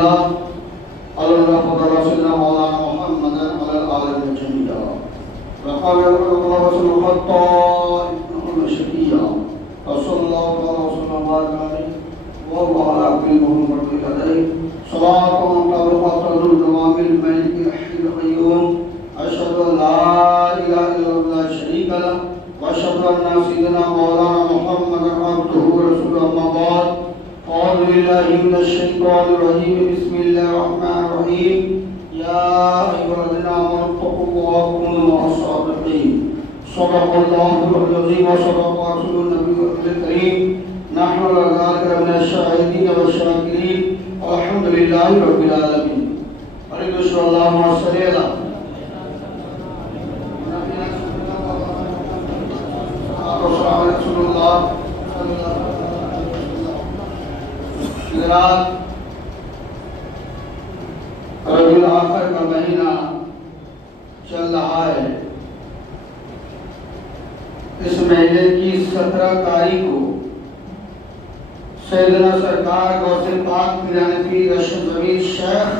الله على الله سيدنا مولانا محمد على العالمين جميعا. وقال الله رسول الله طائفة شقيا وصلى الله وسلم وبارك عليه والله على كل محمد عليه صلاة وسلام الدوام الملك الحي القيوم. أشهد أن لا إله إلا الله شريك له وأشهد أن سيدنا مولانا محمد عبده ورسوله. أما بعد أعوذ بالله من الشيطان الرجيم. بسم الله الرحمن الرحيم. يا أيها الذين آمنوا اتقوا الله وكونوا مع الصادقين. صدق الله العظيم وصدق رسوله النبي الكريم. نحن على ذلك من الشاهدين والشاكرين والحمد لله رب العالمين. اللهم صل على رسول الله. ربیع الاخر کا مہینہ چل رہا ہے. اس مہینے کی 17 تاریخ کو سیدنا سرکار غوث پاک پیران پیر ارشد امیر شیخ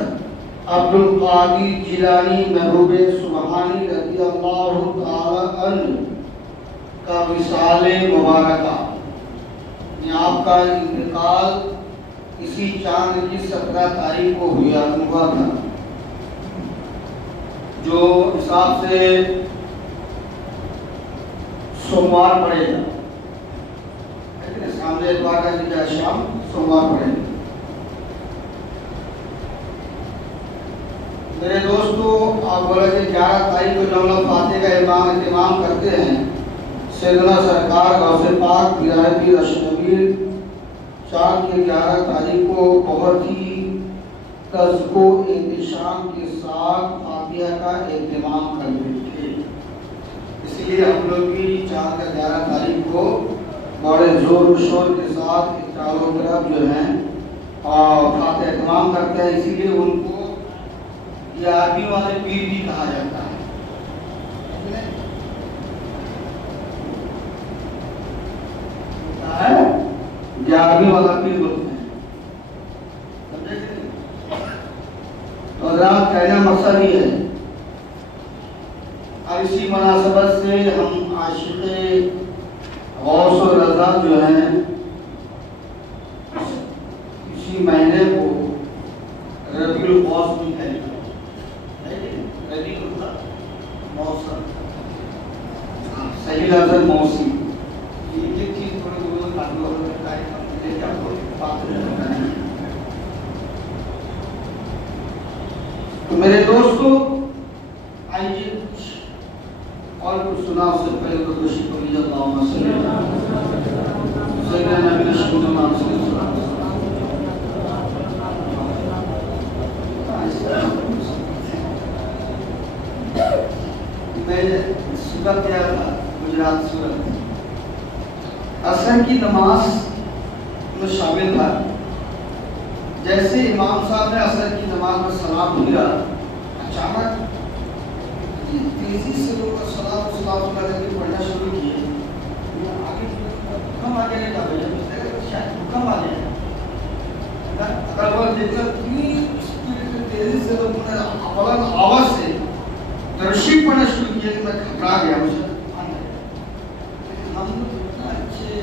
عبدالقادر جیلانی محبوب سبحانی رضی اللہ تعالی عنہ کا وصال مبارکہ، آپ کا انتقال اسی چاند کی 17 تاریخ کو ہوا تھا، جو حساب سے سوموار پڑے گا. سامنے اتوار کا دن شام سوموار پڑے گا. میرے دوستو، آپ بولے کہ 11 تاریخ کو جو لوگ فاتح کا اہتمام کرتے ہیں، سیدنا سرکار غوث پاک پیران پیر ارشد امیر چاند کی 11 تاریخ کو بہت ہی تذکر و احتشام کے ساتھ فاتحہ کا اہتمام کرتے تھے. اس لیے ہم لوگ بھی چاند کا 11 تاریخ کو بڑے زور و شور کے ساتھ چاروں طرف جو ہیں فاتحہ اہتمام کرتے ہیں. اسی لیے ان کو یہ عربی والے پیر بھی کہا جاتا ہے. عربی والا پیر بولتے ہیں. تو حضرات، کہنا مقصد یہ ہے، اور اسی مناسبت سے ہم عاشق غوث و رضا جو ہیں اسی مہینے کو ربیع الغوث بھی کہتے ہیں. ربیع الموسم، صحیح لفظ موسم. تو میرے دوستو، آئیے اور کچھ سنا. اس سے پہلے تو شکر لیجیے. اللہم صلی علی سیدنا نبی محمد صلی اللہ علیہ وسلم. میں صبح گیا تھا گجرات سورت، عصر کی نماز میں شامل تھا. جیسے امام صاحب نے عصر کی نماز میں سلام دیا، اچانک تیزی سے لوگ سلام پڑھنا شروع کیے. حکم آ جائے گا، شاید حکم آ جائے گا. اگر وہ دیکھا اتنی اسپیڈ سے تیزی سے لوگوں نے آواز سے ترشیح پڑھنا شروع کیا کہ میں گھبرا گیا. مجھے ہم اچھے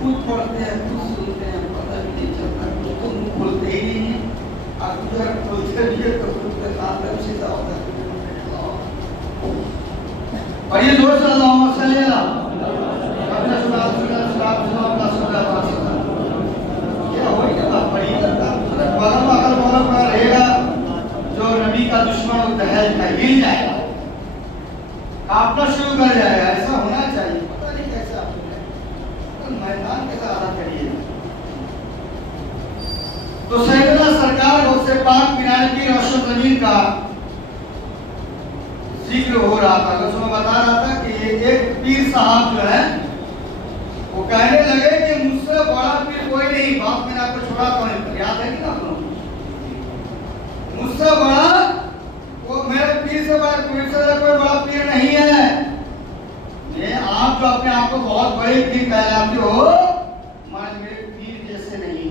خود پڑھتے ہیں، خود سنتے ہیں، پتہ بھی نہیں چلتا. کچھ تو منہ کھولتے ہی نہیں ہیں، اور اگر کھولتے بھی ہے تو خود کے ساتھ سیدھا ہوتا ہے. اور یہ دور سے اللہم صلی علی اپنے سلام یہ ہوئی کہ بات پڑھی کرتا بغل میں رہے گا. جو نبی کا دشمن وہ دہل کا ہل جائے گا، کاپنا شروع کر جائے گا. ایسا ہونا چاہیے. پتہ نہیں کیسا میدان کیسا ادا کریے. تو سیدنا سرکار غوث پاک پیران پیر ارشد امیر کا ذکر ہو رہا تھا. تو میں بتا رہا تھا کہ یہ ایک پیر صاحب جو ہے وہ کہنے لگے کہ مجھ سے بڑا پیر کوئی نہیں. باپ میں نے آپ کو چھوڑا تو یاد ہے کہ نا آپ لوگ، مجھ سے بڑا وہ میرے پیر سے بڑا کوئی بڑا پیر نہیں ہے. آپ جو اپنے آپ کو بہت بڑے پیر کہلاتے ہو، میرے پیر جیسے نہیں.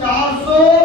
400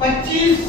25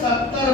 70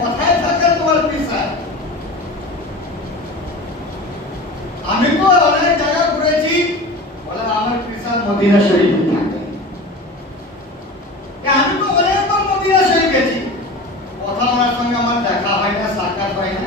কোথায় থাকে তোমার পীর সাহেব? আমি তো অনেক জায়গা ঘুরেছি, বলে আমার পীর সাহেব মদিনা শরীফে থাকেন। আমি তো অনেকবার মদিনা শরীফ গেছি, কথা ওনার সঙ্গে আমার দেখা হয় না, সাক্ষাৎ হয় না,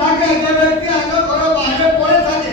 থাকে, যে ব্যক্তি আগে ঘরে বাইরে পড়ে থাকে,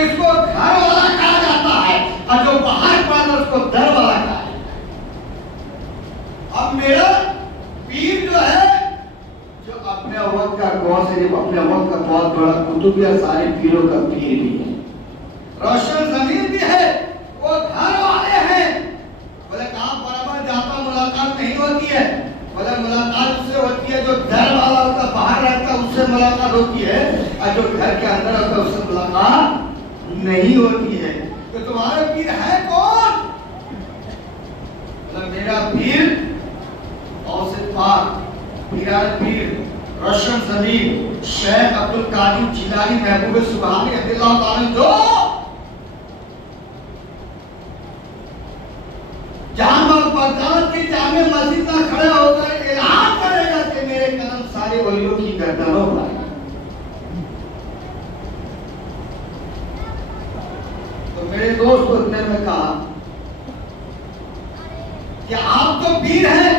اس کو گھر والا کہا جاتا ہے، اور جو باہر پڑا اس کو در والا کہا ہے۔ اب میرا پیر جو ہے، جو اپنے وقت کا بہت صرف اپنے وقت کا بہت بڑا کتب یا سارے پیروں کا پیر بھی ہے، روشن ضمیر بھی ہے، وہ گھر والے ہیں۔ بولے کہاں برابر جاتا ملاقات نہیں ہوتی ہے، بولے ملاقات اس سے ہوتی ہے جو گھر والا ہوتا باہر رہتا اس سے ملاقات ہوتی ہے، اور جو گھر کے اندر ہوتا اس سے ملاقات نہیں ہوتی ہے۔ تو تمہارا پیر ہے کون؟ بولے میرا پیر اوسط پاک پیران پیر روشن ضمیر شیخ عبدالقادر جیلانی محبوب سبحانی رضی اللہ تعالی جو جامع بغداد کی جامع مسجد میں کھڑا ہو کر اعلان کرے گا کہ میرے قدم سارے ولیوں کی گردنوں پر ہیں۔ تو میرے دوست کو نے میں کہا کہ آپ تو پیر ہیں،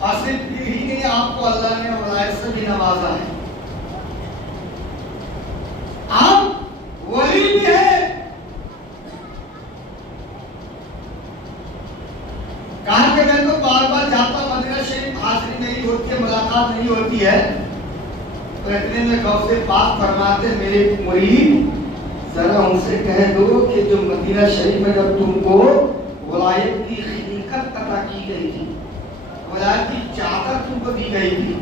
اور صرف پیر ہی نہیں، آپ کو اللہ نے ولایت سے بھی نوازا ہے، آپ ولی بھی ہیں۔ کہا کہ میں تو بار بار جاتا مدینہ شریف، حاضری نہیں ہوتی ہے، ملاقات نہیں ہوتی ہے، تو اتنے میں غوث پاک فرماتے میرے مرید ذرا ان سے کہہ دو کہ جو مدینہ شریف میں جب تم کو ولایت کی خلقت عطا کی گئی تھی، ولایت کی چادر تم کو دی گئی تھی،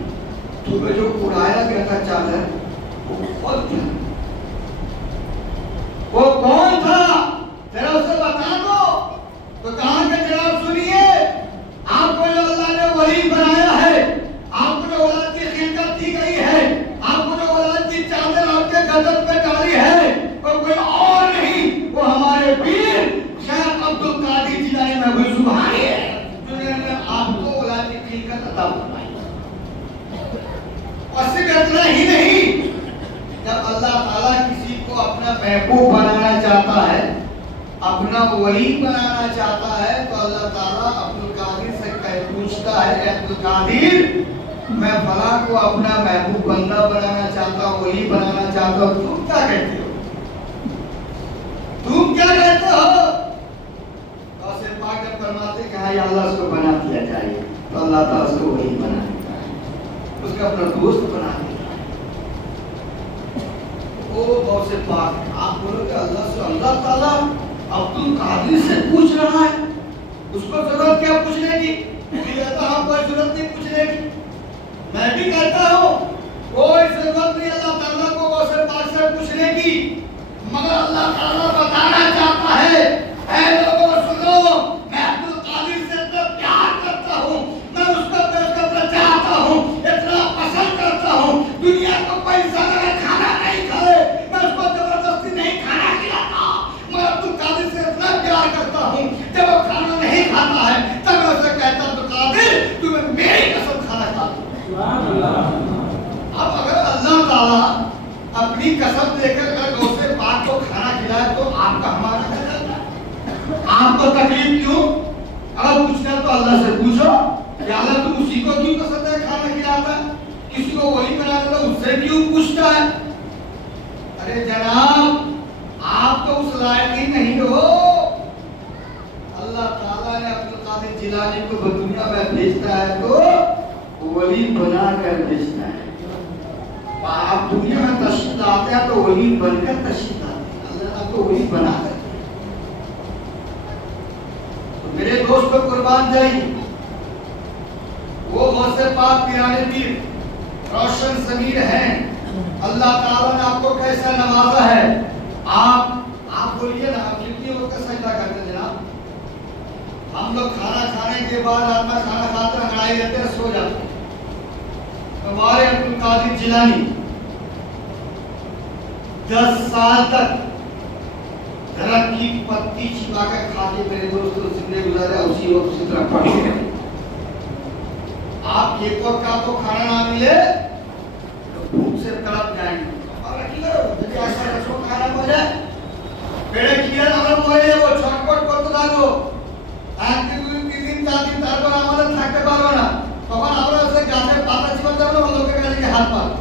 تمہیں جو اڑایا گیا تھا چادر وہ کون تھا؟ وہ کون تھا؟ ذرا اسے بتا دو۔ تو کہا کہ جناب سنیے، آپ کو جو اللہ نے ولی بنایا ہے، آپ کو جو ولایت کی خلقت دی گئی ہے، آپ کو جو ولایت کی چادر آپ کے گردن پہ ڈالی ہے، وہ کوئی اور نہیں، وہ ہمارے پیر شیخ عبدالقادر جیلانی محبوب سبحانی ہے، جنہوں نے آپ کو ولایت کی خلقت عطا فرمائی۔ اور صرف اتنا ہی نہیں، جب اللہ تعالیٰ کسی کو اپنا محبوب بنانا چاہتا ہے، اپنا ولی بنانا چاہتا ہے، تو اللہ تعالیٰ عبدالقادر سے پوچھتا ہے، عبدالقادر میں فلاں کو اپنا محبوب بندہ بنانا چاہتا ہوں، ولی بنانا چاہتا ہوں، تم کیا کہتے ہو؟ تم کیا کہتے ہو؟ غوث پاک جب فرماتے کہ ہاں یا اللہ اس کو بنا دیا چاہیے، تو اللہ تعالیٰ اس کو ولی بنا دیتا ہے، اس کا اپنا دوست بنا دیتا ہے۔ او غوث پاک، آپ بولو کہ اللہ سے اللہ تعالیٰ عبدالقادر سے پوچھ رہا ہے، اس کو ضرورت کیا پوچھنے کی؟ میں بھی کہتا ہوں کوئی ضرورت نہیں پوچھنے کی، میں بھی کہتا ہوں کوئی ضرورت نہیں اللہ تعالیٰ کو غوث پاک سے پوچھنے کی، مگر اللہ تعالیٰ بتانا چاہتا ہے، اے لوگوں سنو، میں عبدالقادر سے اتنا پیار کرتا ہوں، میں اس کو اتنا چاہتا ہوں، اتنا پسند کرتا ہوں، دنیا کو کوئی زیادہ کھانا نہیں کھائے، میں اس کو زبردستی نہیں کھانا کھلاتا، میں عبدالقادر سے اتنا پیار کرتا ہوں، جب وہ کھانا نہیں کھاتا ہے تب میں اسے کہتا ہوں عبدالقادر تمہیں میری قسم کھانا کھاتا۔ اب اگر اللہ تعالیٰ اپنی قسم دے کر اگر غوث پاک کو کھانا کھلائے تو آپ کا ہمارا کیا چلتا ہے؟ آپ کو تکلیف کیوں؟ اگر پوچھنا تو اللہ سے پوچھو کہ اللہ تم اسی کو کیوں پسند ہے کھانا کھلاتا ہے، کسی کو ولی بنا دیتا اس سے کیوں پوچھتا ہے؟ ارے جناب آپ تو اس لائق ہی نہیں ہو، اللہ تعالیٰ نے عبدالقادر جیلانی کو دنیا میں بھیجتا ہے تو ولی بنا کر بھیجتا ہے۔ آپ دنیا میں تشریف آتے ہیں تو ولی بن کر تشریف آتے ہیں، اللہ آپ کو ولی بنا کر۔ تو میرے دوست کو قربان جائیے، وہ غوث پاک پیرانے پیر روشن ضمیر ہیں، اللہ تعالیٰ نے آپ کو کیسا نوازا ہے۔ آپ بولیے نا، آپ کتنی وقت سجدہ کرتے ہیں جناب؟ ہم لوگ کھانا کھانے کے بعد آدمی کھانا کھاتے ہیں، انگڑائی لیتے ہیں، سو جاتے ہیں۔ ہمارے عبدالقادر جیلانی 10 سال تک درخت کی پتی چھپا کر کھا کے میرے دوستوں زندگی گزارے، اسی وقت اسی طرح پڑھتے ہیں۔ آپ ایک وقت کا تو کھانا نہ ملے تو بھوک سے تڑپ جائیں گے، اور رکھی کرو جب ایسا رسو کھانا ہو جائے پیڑے کھیرے نمر موئے وہ چھٹپٹ کرتے داگو ایک دن 3 دن 4 دن তারপর আমাদের থাকতে পারবো না, তখন আমরা সে গাছের পাতা চিবাতে হবে, লোকে কাছে হাত পাত।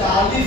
40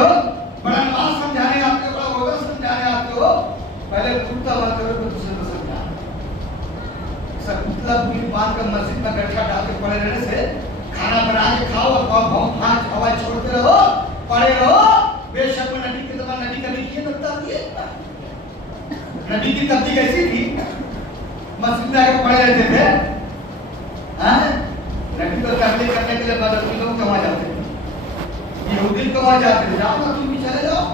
ہو، بڑا نماز سمجھانے آتے ہو، بڑا روزہ سمجھانے آتے ہو، پہلے خود تباہ کرو تو دوسرے کو سمجھا. سب مطلب بھی باندھ کر مسجد میں گٹھا ڈال کے پڑے رہنے سے کھانا بنا کے کھاؤ اور بہت ہاتھ ہوا چھوڑتے رہو، پڑے رہو. بے شک نبی کے زمانے نبی کبھی کیے نکتا دیے. نبی کی تبلیغ ایسی تھی، مسجد میں آ کے پڑے رہتے تھے. نبی کو تبلیغ کرنے کے لیے بدر لوگ کہاں جاتے تھے، یہودی کہاں جاتے تھے. جاؤ نا تم بھی چلے جاؤ،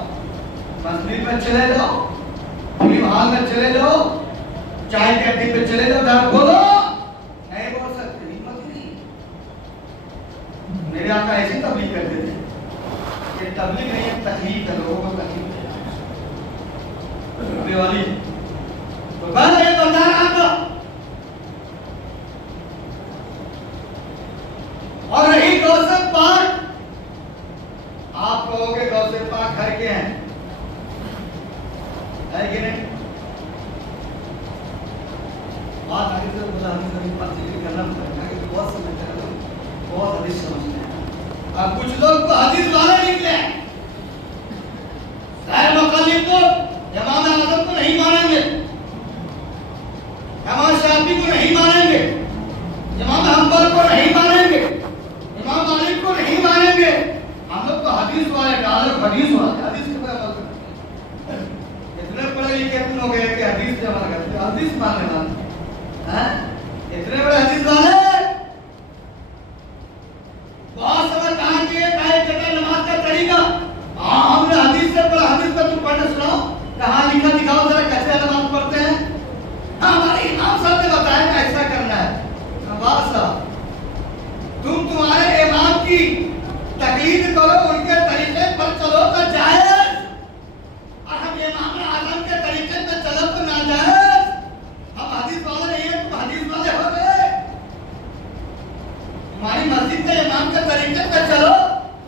مسجد میں چلے جاؤ، فلم ہال میں چلے جاؤ، چائے کے اڈے پہ چلے جاؤ. جا بولو نہیں بول سکتے، ہمت نہیں. میرے آقا ایسی تبلیغ کرتے تھے. یہ تبلیغ نہیں ہے، تکلیف ہے، لوگوں کو تکلیف ہے. والی تو بس یہ بتا رہا تھا. اور رہی غوث پاک، آپ کہو گے غوث پاک گھر کے ہیں، ہے کہ نہیں؟ بات آگے سے بولا ہمیں بات ذکر کرنا پڑتا ہے کہ بہت سمجھتے ہیں لوگ، بہت حدیث سمجھتے ہیں. اب کچھ لوگ تو حدیث والے نکلے، غیر مقلد تو امام اعظم کو نہیں مانیں گے، امام شافعی کو نہیں مانیں گے، امام حنبل کو نہیں مانیں گے، امام مالک کو نہیں مانیں گے. ہم لوگ تو حدیث والے ڈالر حدیث والے، حدیث کے بارے میں اتنے پڑھے لکھے تم ہو گئے کہ حدیث سے عمل کرتے ہو، حدیث ماننے والے اتنے بڑے حدیث والے. بہت سمجھ کہاں کی ہے نماز کا طریقہ. ہم نے حدیث سے پڑھا، حدیث میں تم پڑھنے سناؤ، کہاں لکھا دکھاؤ ذرا کیسے نماز پڑھتے ہیں. ہمارے امام صاحب نے بتایا کہ ایسا کرنا ہے. نواز صاحب تم تمہارے امام کی تقلید کرو، ان کے طریقے پر چلو تو جائز، اور ہم امام اعظم کے طریقے پر چلو تو ناجائز. ہم حدیث والے نہیں ہیں، تم حدیث والے ہو گئے. تمہاری مسجد کے امام کے طریقے پر چلو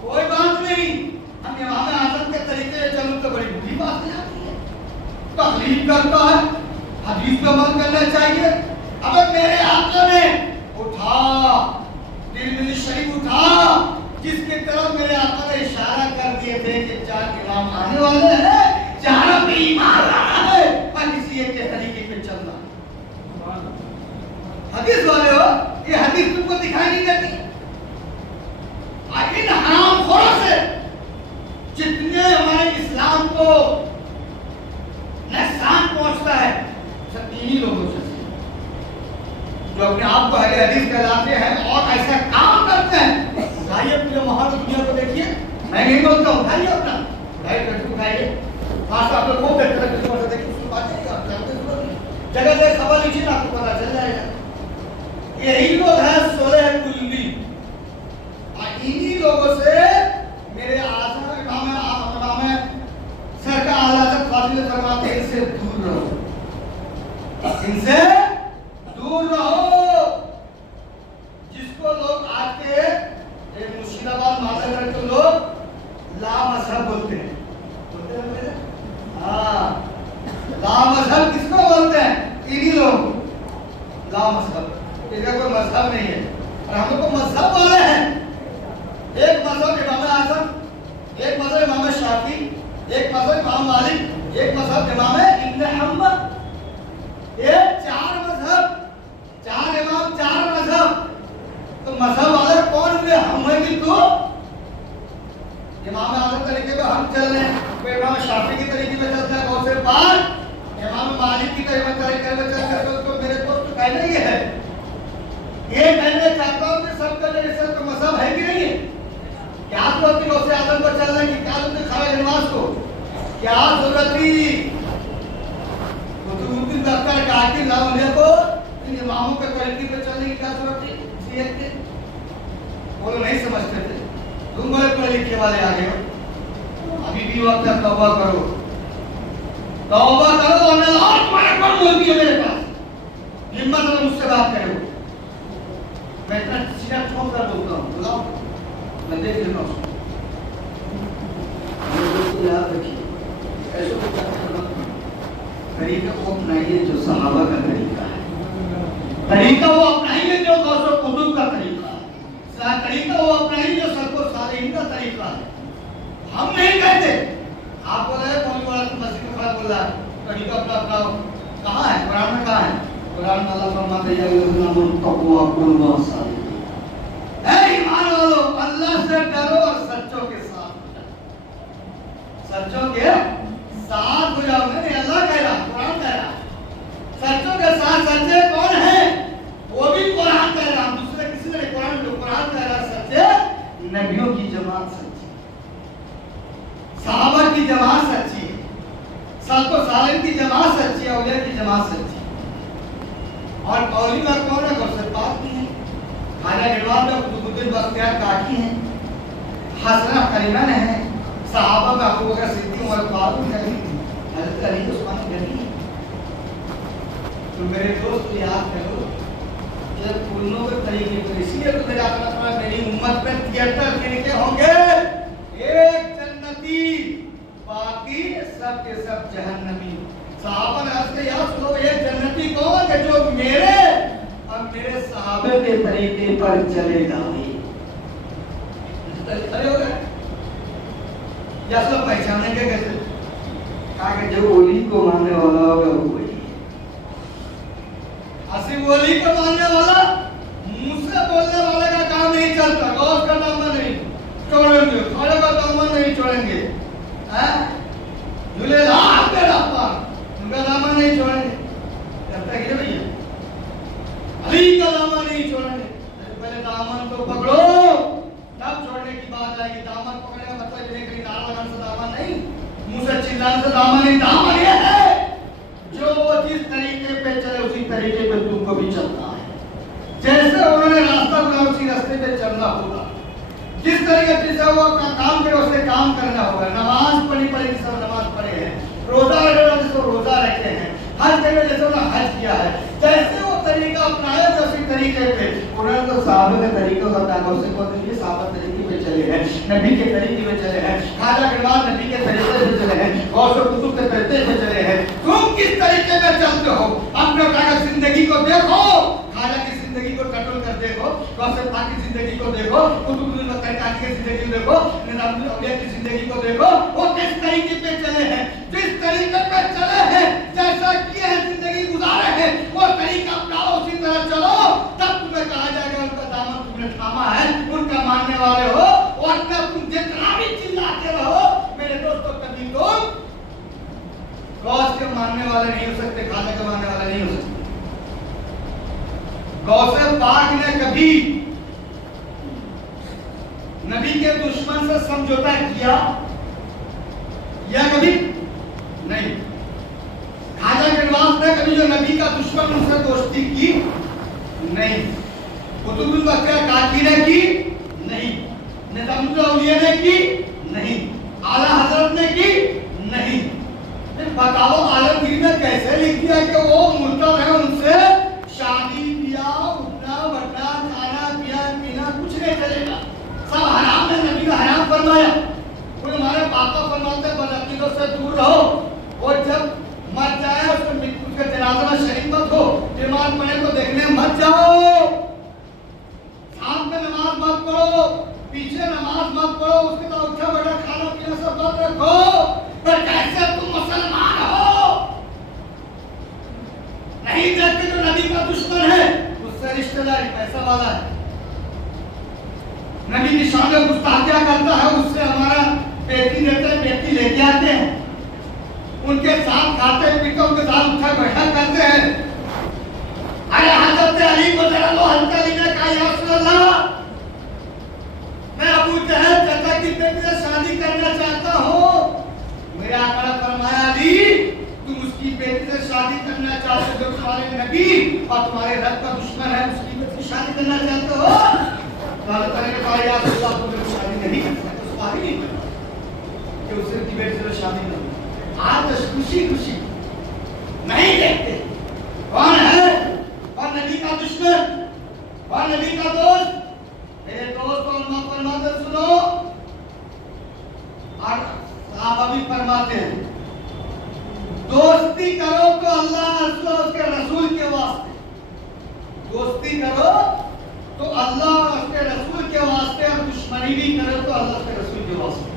کوئی بات نہیں، ہم امام اعظم کے طریقے سے چلو تو بڑی بری بات نہیں آتی ہے. تقلید کرتا ہے، حدیث پہ عمل کرنا چاہیے. اب میرے آقا نے اٹھا ترمذی شریف اٹھا، جس کی طرف میرے آقا نے اشارہ کر دیے تھے کہ 4 امام آنے والے ہیں، 4 پہ ایمان لانا ہے اور کسی ایک کے طریقے پہ چلنا. حدیث والے ہو، یہ حدیث تم کو دکھائی نہیں دیتی. ان حرام خوروں سے جتنے ہمارے اسلام کو نقصان پہنچتا ہے، سب انہی لوگوں سے جو اپنے آپ کو اہل حدیث کہلاتے ہیں اور ایسا کام کرتے ہیں. اٹھائیے پورے ماحول دنیا کو دیکھیے، میں نہیں بولتا ہوں، اٹھائیے اپنا اٹھائیے. خاص آپ لوگ کو بہتر ہے کہ دیکھیے اس کو بات ہے آپ جانتے ہیں، جگہ سے خبر لیجیے آپ کو پتا چل جائے گا. یہی لوگ ہیں صلح کلی، اور انہی لوگوں سے میرے اعظم امام سرکار اعلیٰ حضرت فاضل فرماتے ہیں ان سے دور رہو، ان سے دور رہو. جس کو لوگ آج کے مرشد آباد مازندران کے لوگ لا مذہب بولتے ہیں، ہاں لا مذہب کس کو بولتے ہیں؟ انہی لوگ لا مذہب، اس کا کوئی مذہب نہیں ہے. اور ہم لوگ کو مذہب والے ہیں. ایک مذہب امام اعظم، ایک مذہب امام شافعی، ایک مذہب امام مالک، ایک مذہب امام ابن حنبل. ایک 4 مذہب، 4 امام، 4 مذہب. تو مذہب والے کون ہوئے؟ ہم ہیں کہ تو امام اعظم طریقے پہ ہم چل رہے ہیں، کوئی امام شافعی کی طریقے پہ چلتا ہے، غوث پاک امام مالک کی طریقے پہ چلتا ہے. تو میرے دوست کہنا یہ ہے، یہ کہنا چاہتا ہوں کہ سب کا جیسا تو مذہب ہے کہ نہیں ہے. کیا ضرورت تھی غوث اعظم کو چلنے کی؟ کیا ضرورت تھی خواجہ نواز کو؟ کیا ضرورت تھی قطب الدین کاکی لاؤلیہ کو ان اماموں کے طریقے پہ چلنے کی؟ کیا ضرورت تھی؟ سیاست کے وہ لوگ نہیں سمجھتے تھے. تم بڑے پڑھے لکھے والے آگے ہو، ابھی بھی وقت ہے، توبہ کرو، توبہ کرو. اور اللہ تمہارے کون بولتی ہے میرے پاس، ہمت ہے مجھ سے بات کرو. میں اتنا سیدھا ٹھوک کر بولتا ہوں، بلاؤ میں دیکھ لیتا ہوں. یاد رکھیے ایسے طریقہ کو اپنائیے جو صحابہ کا طریقہ ہے، طریقہ وہ اپنائیے جو غوث و قطب کا طریقہ ہے، طریقہ وہ اپنائیے جو سلف و صالحین کا طریقہ ہے. ہم نہیں کہتے. آپ بول رہے ہیں کون بولا تو مسجد میں کھڑا بول رہا ہے کہیں تو اپنا اپنا کہاں ہے قرآن میں کہاں ہے؟ قرآن میں اللہ فرماتے ہیں یا الذین آمنوا اتقوا وکونوا مع الصادقین. اے ایمان والو اللہ سے ڈرو اور سچوں کے ساتھ سچوں کے ساتھ ہو جاؤ. میں نے اللہ کہہ رہا قرآن کہہ رہا سچوں کے ساتھ. سچے کون ہیں؟ وہ بھی قرآن کہہ رہا. دوسرے کسی نے قرآن جو قرآن کہہ رہا سچے نبیوں کی جماعت سچی, صحابہ کی جماعت سچی ہے, سلف و صالحین کی جماعت سچی ہے, اولیاء کی جماعت سچی ہے. اور قولی میں کون ہے؟ غوث پاک بھی ہیں, خواجہ گنوار میں قطب الدین بختیار کاکی ہیں, حسن قریمن ہیں, صحابہ میں ابو بکر صدیق عمر فاروق ہیں, حضرت علی عثمان غنی ہیں. تو میرے دوست یاد کرو جب انہوں کے طریقے پر, اسی لیے تو میرا اپنا میری امت میں 73 طریقے ہوں گے, ایک جنتی باقی سب کے سب جہنمی. صحابہ نے عرض کیا سنو ایک جنتی کون ہے جو میرے اور میرے صحابہ کے طریقے پر چلے گا. کھڑے ہو گئے یا سب پہچانیں گے کیسے؟ کہا کہ جو اولی کو ماننے والا ہوگا وہ وہی حسیب ولی کو ماننے والا. منہ سے بولنے والے کا کام نہیں چلتا. غوث کا دامن نہیں چھوڑیں گے, خواجہ کا دامن نہیں چھوڑیں گے, جھولے لال کے رفتار ان کا دامن نہیں چھوڑیں گے. کہتا ہے کہ بھیا علی کا دامن نہیں چھوڑیں گے. پہلے دامن تو پکڑو تب چھوڑنے کی بات آئے گی. دامن پکڑنے کا مطلب یہ کہ نعرہ لگانے سے دامن نہیں, منہ سے چلانے سے دامن نہیں. دامن یہ ہے جو جس طریقے پہ چلے اسی طریقے پہ تم کو بھی چلنا ہے. جیسے انہوں نے راستہ بنایا اسی راستے پہ چلنا ہوگا. جس طریقے سے وہ کام کرے اسے کام کرنا ہوگا. نماز پڑھی پڑھی جس طرح نماز پڑھے ہیں, روزہ رکھے جس کو روزہ رکھے ہیں, حج کرے جیسے انہوں نے حج کیا ہے, جیسے وہ طریقہ اپنایا اسی طریقے پہ. انہوں نے تو صحابہ کے طریقے کا تعلق سے کہتے ہیں صحابہ طریقے پہ چلے ہیں, نبی کے طریقے پہ چلے ہیں, خواجہ گنوار نبی کے طریقے پہ چلے ہیں, غوث کتب کے طریقے پہ چلے ہیں. تم کس طریقے پہ چلتے ہو؟ اپنے زندگی کو دیکھو, خواجہ کی زندگی کو ٹٹول کر دیکھو, غوث پاک کی زندگی کو دیکھو, قطب الدین بختیار کی زندگی کو دیکھو, نظام الاولیاء کی زندگی کو دیکھو, وہ کس طریقے پہ چلے ہیں. جس طریقے پہ چلے ہیں, جیسا کیے ہیں, زندگی گزارے ہیں, وہ طریقہ اپناؤ, اسی طرح چلو, تب تمہیں کہا جائے گا ان کا دامن تم نے تھاما ہے, ان کا ماننے والے ہو. ورنہ تم جتنا بھی چلاتے رہو میرے دوستوں, کبھی تم غوث کے ماننے والے نہیں ہو سکتے, خواجہ کے ماننے والے نہیں ہو سکتے. غوث پاک نے کبھی نبی کے دشمن سے سمجھوتا کیا یا کبھی نہیں. خواجہ گنواس نے کبھی جو نبی کا دشمن ان سے دوستی کی نہیں. قطب الدین بختیار کاکی نے کی نہیں. نظام الاولیاء نے کی نہیں. اعلیٰ حضرت نے کی نہیں. بتاؤ عالمگیر نے کیسے لکھ دیا کہ وہ مرتد ہے, ان سے شادی بیاہ اٹھنا بٹنا کھانا پینا کچھ نہیں چلے گا, سب حرام ہے. نبی کا حرام فرمایا. کوئی ہمارے پاپا فرماتے بدعقیدوں سے دور رہو, وہ جب مر جائے اس کے جنازہ میں شریک مت ہو, بیمار پڑے تو دیکھنے مت جاؤ, ساتھ میں نماز مت پڑھو, پیچھے نماز مت پڑھو, اس کے بعد اٹھا بیٹھا کھانا پینا سب مت رکھو. پر کیسے تم مسلمان ہو؟ نہیں دیکھتے جو نبی کا دشمن ہے اس سے رشتہ داری پیسہ والا ہے, نبی نشان گستاخیاں کرتا ہے, اس سے ہمارا بیٹی دیتے ہیں, بیٹی لے کے آتے ہیں, ان کے ساتھ کھاتے پیتے, ان کے ساتھ اٹھا بیٹھا کرتے ہیں. ارے حضرت علی کو ذرا لو, حضرت علی نے کہا یا رسول اللہ میں ابو جہل چچا کی بیٹی سے شادی کرنا چاہتا ہوں. میرے آقا نے فرمایا علی تم اس کی بیٹی سے شادی کرنا چاہتے ہو جو تمہارے نبی اور تمہارے رب کا دشمن ہے, اس کی بیٹی سے شادی کرنا چاہتے ہو. حضرت علی نے کہا یا رسول اللہ کو شادی نہیں کرتا, اس کو آگے نہیں کرتا کہ اس کی بیٹی سے شادی کرو. آج خوشی خوشی نہیں دیکھتے کون ہے اور نبی کا دشمن اور نبی کا دوست. میرے دوست اور ماں فرماتے سنو, اور صحابہ بھی فرماتے ہیں دوستی کرو تو اللہ اور اس کے رسول کے واسطے, دوستی کرو تو اللہ اور اس کے رسول کے واسطے, اور دشمنی بھی کرو تو اللہ کے رسول کے واسطے.